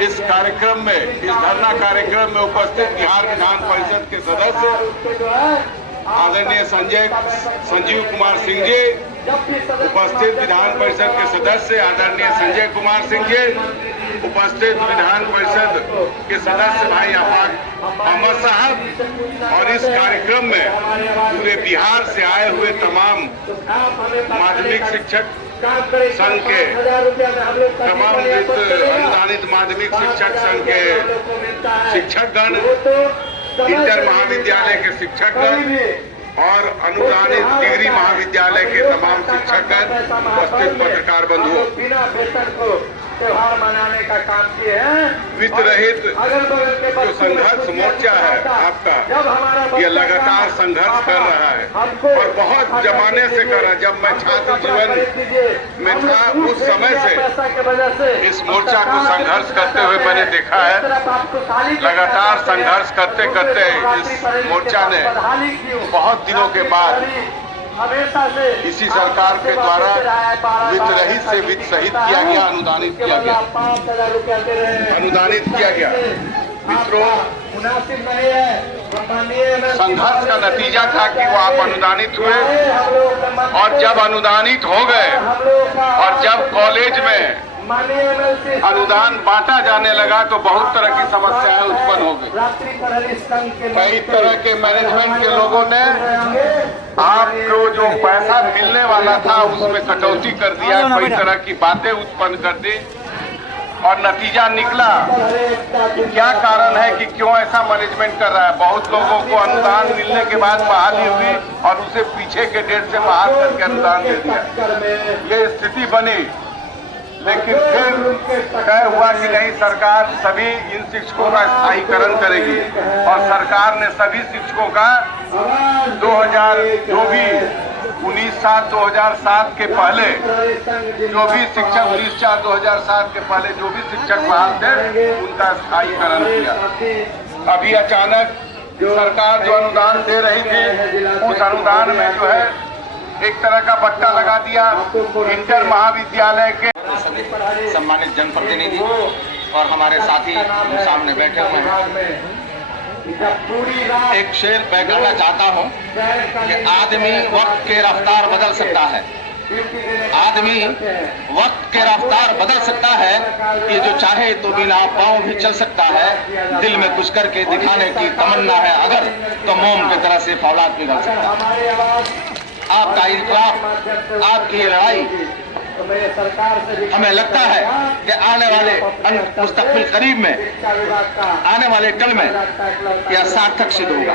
इस कार्यक्रम में, इस धरना कार्यक्रम में उपस्थित बिहार विधान परिषद के सदस्य आदरणीय संजीव कुमार सिंह जी, उपस्थित विधान परिषद के सदस्य आदरणीय संजय कुमार सिंह जी, उपस्थित विधान परिषद के सदस्य भाई आफाक अहमद साहब और इस कार्यक्रम में पूरे बिहार से आए हुए तमाम माध्यमिक शिक्षक संघ के, तमाम अनुदानित माध्यमिक शिक्षक संघ के शिक्षकगण, इंटर महाविद्यालय के शिक्षकगण और अनुदानित डिग्री महाविद्यालय के तमाम शिक्षकगण, उपस्थित पत्रकार बंधुओं, त्योहार मनाने का काम किए हैं। वित्त रहित जो संघर्ष मोर्चा है आपका, ये लगातार संघर्ष कर रहा है और बहुत जमाने से कर रहा है। जब मैं छात्र जीवन में था उस समय से इस मोर्चा को संघर्ष करते हुए मैंने देखा है। लगातार संघर्ष करते करते इस मोर्चा ने बहुत दिनों के बाद इसी सरकार के द्वारा वित्त रहित से वित्त सहित किया गया, अनुदानित किया गया, अनुदानित किया गया। मित्रों, संघर्ष का नतीजा था कि वो आप अनुदानित हुए और जब अनुदानित हो गए और जब कॉलेज में अनुदान बांटा जाने लगा तो बहुत तरह की समस्याएं उत्पन्न हो गई। कई तरह के मैनेजमेंट के लोगों ने आपको जो पैसा मिलने वाला था उसमें कटौती कर दिया, कई तरह की बातें उत्पन्न कर दी और नतीजा निकला। क्या कारण है कि क्यों ऐसा मैनेजमेंट कर रहा है? बहुत लोगों को अनुदान मिलने के बाद बहाली हुई और उसे पीछे के डेट से बहाल करके अनुदान दे दिया। ये स्थिति बनी, लेकिन फिर तय हुआ कि नहीं, सरकार सभी इन शिक्षकों का स्थायीकरण करेगी और सरकार ने सभी शिक्षकों का 2000 जो भी 19/7/2007 के पहले जो भी शिक्षक 19/4/2007 के पहले जो भी शिक्षक बहाल थे उनका स्थायीकरण किया। अभी अचानक सरकार जो अनुदान दे रही थी उस अनुदान में जो है एक तरह का बट्टा लगा दिया। इंटर महाविद्यालय के सम्मानित जनप्रतिनिधि और हमारे साथी सामने बैठे हुए हैं, एक शेर मैं कहना चाहता हूं कि आदमी वक्त के रफ्तार बदल सकता है, आदमी वक्त के रफ्तार बदल सकता है। ये जो चाहे तो बिना पांव भी चल सकता है, दिल में कुछ करके दिखाने की तमन्ना है अगर तो मोम की तरह से फौलाद पिघल सकता है। आपका इनकलाब, आपकी लड़ाई हमें लगता है कि आने वाले मुस्तकबिल करीब में, आने वाले कल में यह सार्थक सिद्ध होगा।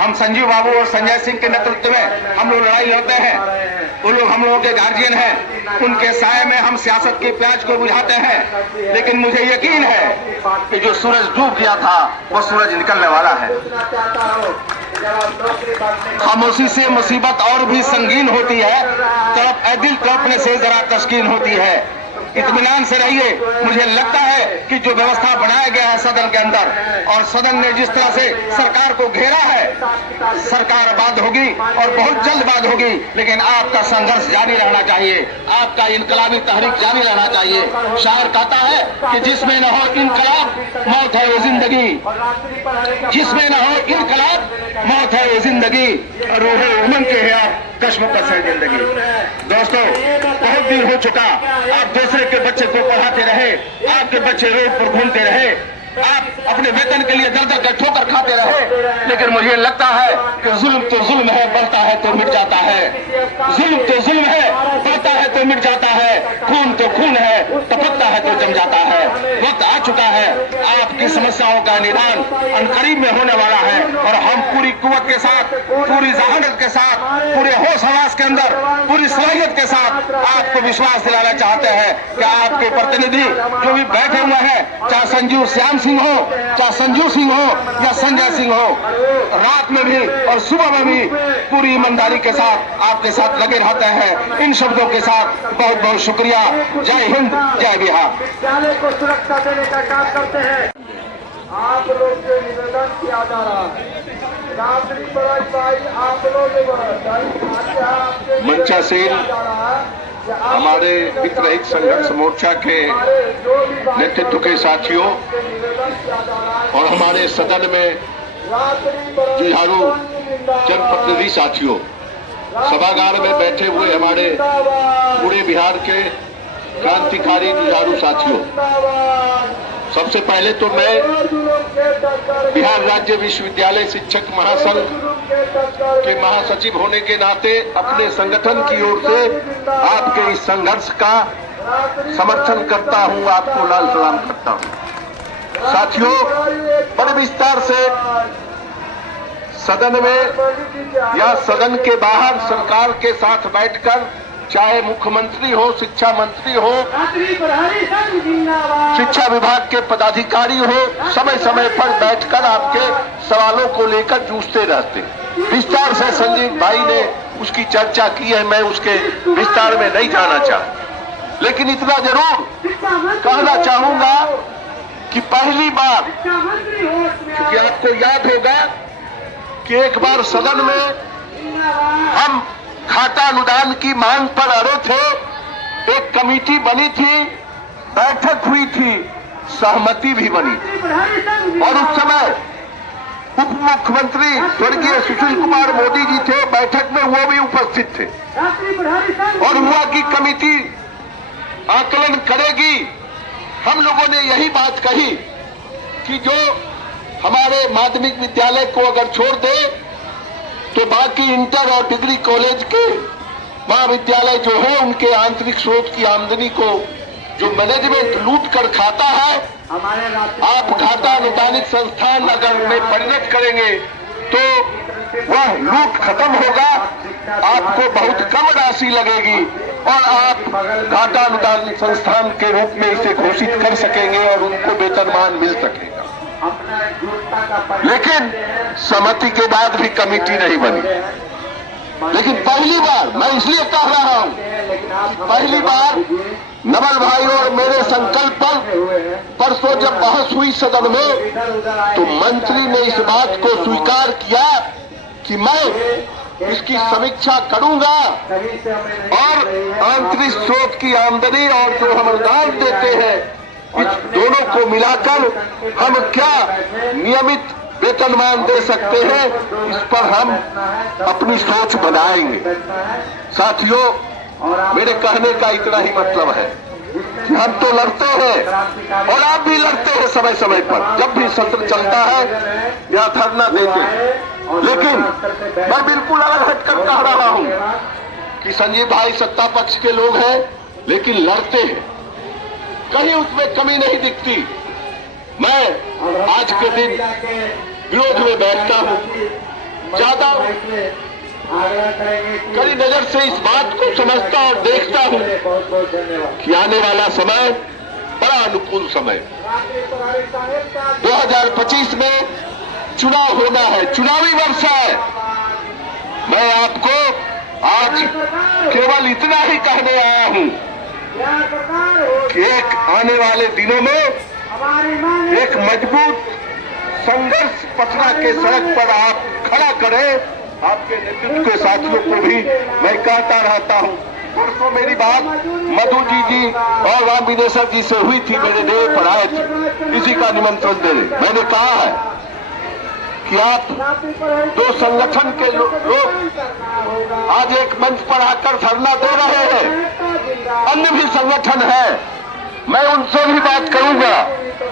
हम संजीव बाबू और संजय सिंह के नेतृत्व में हम लोग लड़ाई लड़ते हैं, वो लोग हम लोगों के गार्जियन हैं, उनके साए में हम सियासत की प्याज को बुझाते हैं। लेकिन मुझे यकीन है कि जो सूरज डूब गया था वो सूरज निकलने वाला है। खामोशी से मुसीबत और भी संगीन होती है, तड़प दिल तड़पने से जरा तस्कीन होती है। इत्मीनान से रहिए। मुझे लगता है कि जो व्यवस्था बनाया गया है सदन के अंदर और सदन ने जिस तरह से सरकार को घेरा है, सरकार बाद होगी और बहुत जल्द बाद होगी, लेकिन आपका संघर्ष जारी रहना चाहिए, आपका इनकलाबी तहरीक जारी रहना चाहिए। शायर कहता है कि जिसमें न हो इनकलाब मौत है वो जिंदगी, जिसमें न हो इनकलाब मौत है वो जिंदगी, रूह उमन के है आप कश्मकश है जिंदगी। दोस्तों, बहुत दिन हो चुका आप दूसरे के बच्चे को पढ़ाते रहे, आपके बच्चे रोड पर घूमते रहे, आप अपने वेतन के लिए दर-दर का ठोकर खाते रहे। लेकिन मुझे लगता है कि जुल्म तो जुल्म है, बढ़ता है तो मिट जाता है। जुल्म तो जुल्म है, बढ़ता है तो मिट जाता है। खून तो खून है, टपकता है तो जम जाता है। वक्त आ चुका है, आपकी समस्याओं का निदान अनकरीब में होने वाला है और हम पूरी कुव्वत के साथ, पूरी जहानत के साथ, पूरे होश हवास के अंदर, पूरी सलाहियत के साथ आपको विश्वास दिलाना चाहते हैं कि आपके प्रतिनिधि जो भी बैठे हुए हैं, चाहे संजीव श्याम सिंह हो, चाहे संजीव सिंह हो या संजय सिंह हो, रात में भी और सुबह में भी पूरी ईमानदारी के साथ आपके साथ लगे रहते हैं। इन शब्दों के साथ बहुत बहुत शुक्रिया। जय हिंद, जय बिहार। विद्यालय को सुरक्षा देने का काम करते हैं। आप लोग से निवेदन किया जा रहा है, नागरिक भाई आप लोग मंचा से हमारे वित्त रहित संघर्ष मोर्चा के नेतृत्व के साथियों और हमारे सदन में जुझारू जनप्रतिनिधि साथियों, सभागार में बैठे हुए हमारे पूरे बिहार के क्रांतिकारी जुझारू साथियों, सबसे पहले तो मैं बिहार राज्य विश्वविद्यालय शिक्षक महासंघ के महासचिव होने के नाते अपने संगठन की ओर से आपके इस संघर्ष का समर्थन करता हूं, आपको लाल सलाम करता हूं। साथियों, बड़े विस्तार से सदन में या सदन के बाहर सरकार के साथ बैठकर, चाहे मुख्यमंत्री हो, शिक्षा मंत्री हो, शिक्षा विभाग के पदाधिकारी हो, समय समय पर बैठकर आपके सवालों को लेकर जूझते रहते। विस्तार से संजीव भाई ने उसकी चर्चा की है, मैं उसके विस्तार में नहीं जाना चाहता, लेकिन इतना जरूर कहना चाहूंगा कि पहली बार, क्योंकि आपको याद होगा कि एक बार सदन में हम घाटा अनुदान की मांग पर अड़े थे, एक कमेटी बनी थी, बैठक हुई थी, सहमति भी बनी थी और उस समय उप मुख्यमंत्री स्वर्गीय सुशील कुमार मोदी जी थे, बैठक में वो भी उपस्थित थे और हुआ कि कमेटी आकलन करेगी। हम लोगों ने यही बात कही कि जो हमारे माध्यमिक विद्यालय को अगर छोड़ दे तो बाकी इंटर और डिग्री कॉलेज के महाविद्यालय जो है उनके आंतरिक स्रोत की आमदनी को जो मैनेजमेंट लूट कर खाता है, आप घाटा अनुदानित संस्थान अगर में परिणत करेंगे तो वह लूट खत्म होगा, आपको बहुत कम राशि लगेगी और आप घाटा अनुदानित संस्थान के रूप में इसे घोषित कर सकेंगे और उनको वेतनमान मिल सकेगा। लेकिन सहमति के बाद भी कमेटी नहीं बनी। लेकिन पहली बार, मैं इसलिए कह रहा हूं, पहली बार नवल भाई और मेरे संकल्प पर परसों जब बहस हुई सदन में, तो मंत्री ने इस बात को स्वीकार किया कि मैं इसकी समीक्षा करूंगा और आंतरिक स्रोत की आमदनी और जो हम अनुदान देते हैं, इस दोनों को मिलाकर हम क्या नियमित वेतनमान दे सकते हैं, इस पर हम अपनी सोच बनाएंगे। साथियों, मेरे कहने का इतना ही मतलब है कि हम तो लड़ते हैं और आप भी लड़ते हैं समय समय पर, जब भी सत्र चलता है या धरना देते हैं। लेकिन मैं बिल्कुल अलग हटकर कह रहा हूं कि संजीव भाई सत्ता पक्ष के लोग हैं, लेकिन लड़ते हैं, कहीं उसमें कमी नहीं दिखती। मैं आज के दिन विरोध में बैठता हूं, ज्यादा कड़ी नजर से इस बात को समझता और देखता हूं कि आने वाला समय बड़ा अनुकूल समय, 2025 में चुनाव होना है, चुनावी वर्ष है। मैं आपको आज केवल इतना ही कहने आया हूं कि एक आने वाले दिनों में एक मजबूत संघर्ष पटना के सड़क पर आप खड़ा करें। आपके नेतृत्व के साथियों को भी मैं कहता रहता हूं। परसों मेरी बात मधु जी और राम विदेशर जी से हुई थी, मेरे डेरे पर आए थे, इसी का निमंत्रण दे रहे। मैंने कहा है कि आप दो संगठन के लोग आज एक मंच पर आकर धरना दे रहे हैं, अन्य भी संगठन है, मैं उनसे भी बात करूंगा,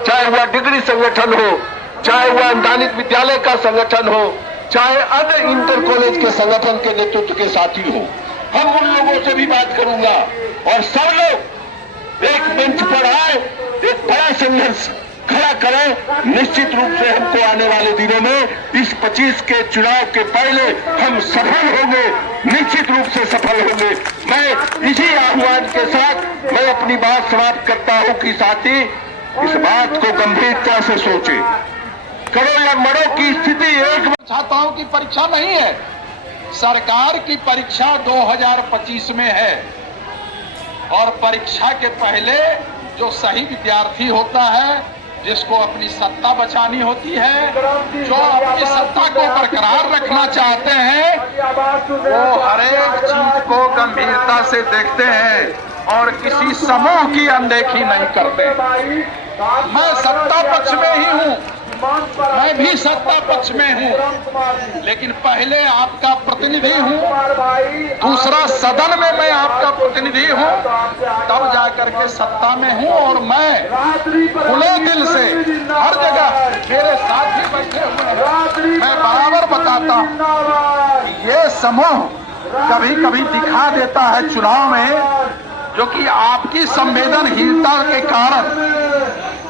चाहे वह डिग्री संगठन हो, चाहे वह अनुदानित विद्यालय का संगठन हो, चाहे अन्य इंटर कॉलेज के संगठन के नेतृत्व के साथी हो, हम उन लोगों से भी बात करूंगा और सब लोग एक मंच पर आए, एक बड़ा संघर्ष खड़ा करें। निश्चित रूप से हमको आने वाले दिनों में इस 25 के चुनाव के पहले हम सफल होंगे, निश्चित रूप से सफल होंगे। मैं इसी आह्वान के साथ मैं अपनी बात समाप्त करता हूं कि साथी इस बात को गंभीरता से सोचे। करो या मरो की स्थिति एक छात्राओं की परीक्षा नहीं है, सरकार की परीक्षा 2025 में है और परीक्षा के पहले जो सही विद्यार्थी होता है जिसको अपनी सत्ता बचानी होती है, जो अपनी सत्ता को बरकरार रखना चाहते हैं, वो हर एक चीज को गंभीरता से देखते हैं और किसी समूह की अनदेखी नहीं करते। मैं सत्ता पक्ष में ही हूँ, मैं भी सत्ता पक्ष में हूँ, लेकिन पहले आपका प्रतिनिधि हूँ, दूसरा सदन में मैं आपका प्रतिनिधि हूँ, तब जाकर के सत्ता में हूँ। और मैं खुले दिल से हर जगह मेरे साथी बैठे हुए हैं, मैं बराबर बताता हूँ ये समूह कभी कभी दिखा देता है चुनाव में, जो कि आपकी संवेदनहीनता के कारण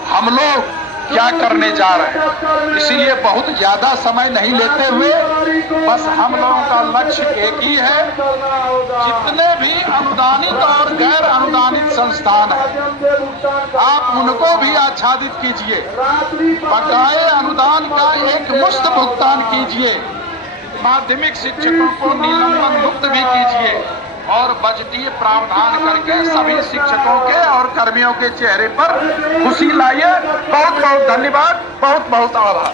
हम लोग क्या करने जा रहे हैं। इसीलिए बहुत ज्यादा समय नहीं लेते हुए बस हम लोगों का लक्ष्य एक ही है, जितने भी अनुदानित और गैर अनुदानित संस्थान हैं आप उनको भी आच्छादित कीजिए, बकाये अनुदान का एक मुश्त भुगतान कीजिए, माध्यमिक शिक्षकों को निलंबन मुक्त भी कीजिए और बजटीय प्रावधान करके सभी शिक्षकों के और कर्मियों के चेहरे पर खुशी लाइए। बहुत बहुत धन्यवाद, बहुत बहुत आभार।